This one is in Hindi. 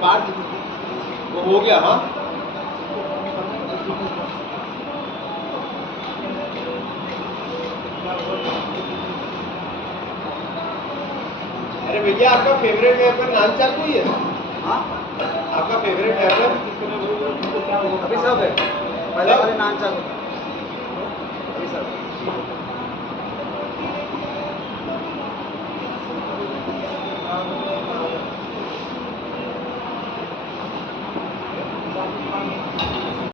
बाहर वो हो गया। हाँ अरे भैया आपका फेवरेट वेपर नान चाक कोई है? हाँ आपका फेवरेट वेपर अभी सब है, पहले वाले नान चाक अभी सब